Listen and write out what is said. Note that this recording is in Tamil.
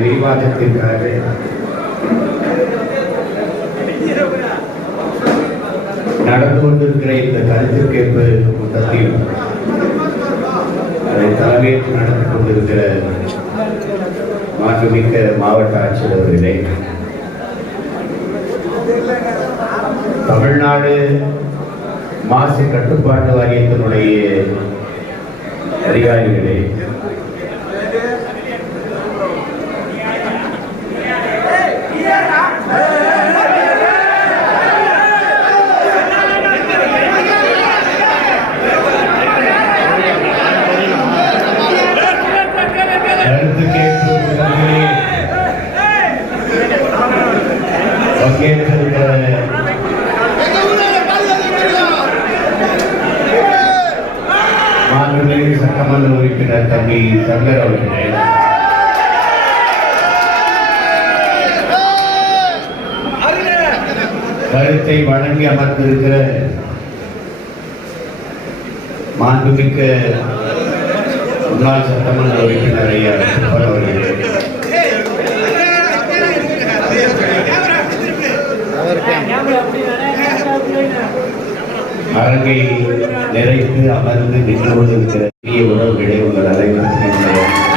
விரிவாக்கத்திற்காக. நடந்து கொண்டிருக்கிற இந்த கருத்திற்கேற்பு கூட்டத்தில் அதை தலைமையேற்று நடந்து கொண்டிருக்கிற மாண்புமிக்க மாவட்ட ஆட்சியர் அவர்களே தமிழ்நாடு மாசு கட்டுப்பாட்டு வாரியத்தினுடைய அதிகாரிகளே பங்கேற்றிருக்கிற மாண்புமிகு சட்டமன்ற உறுப்பினர் தம்பி சங்கர் அவர்களே கருத்தை வழங்கி அமர்ந்திருக்கிற மாண்புமிக்க முன்னாள் சட்டமன்ற உறுப்பினர் ஐயா அவர்களே அரங்கை நிறைத்து அமர்ந்து நின்று கொண்டிருக்கிற உறவுகளை உங்கள் அனைவருக்கும்